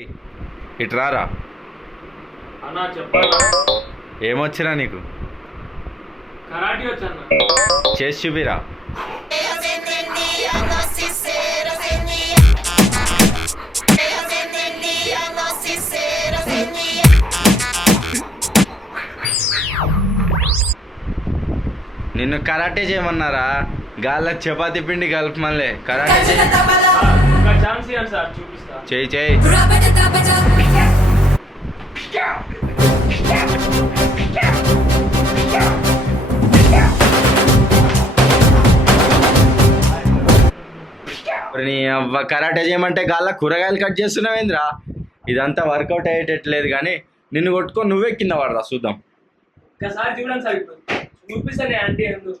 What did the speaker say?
ఏయ్, ఇటు రారా. అన్నా చెప్పాలా? ఏమొచ్చిరా నీకు? కరాటీ వచ్చన్నా. చేసి చూపిరా. నిన్ను కరాటే చేయమన్నారా? గాళ్ళకి చపాతీ పిండి కలపమలే కరాటే చేయి. ఒక ఛాన్స్ ఇవ్వండి సార్, చూపిస్తా. చేయి చేయి. నీ అవ్వ కరాటే చేయమంటే గాళ్ళ కూరగాయలు కట్ చేస్తున్నావేంద్రా? ఇదంతా వర్కౌట్ అయ్యేటట్లేదు కానీ నిన్ను కొట్టుకొని నువ్వే కింద పడరా చూద్దాం. ఒకసారి చూడండి సార్, ఇప్పుడు చూపిస్తాను ఆంటీ ఎందుకు.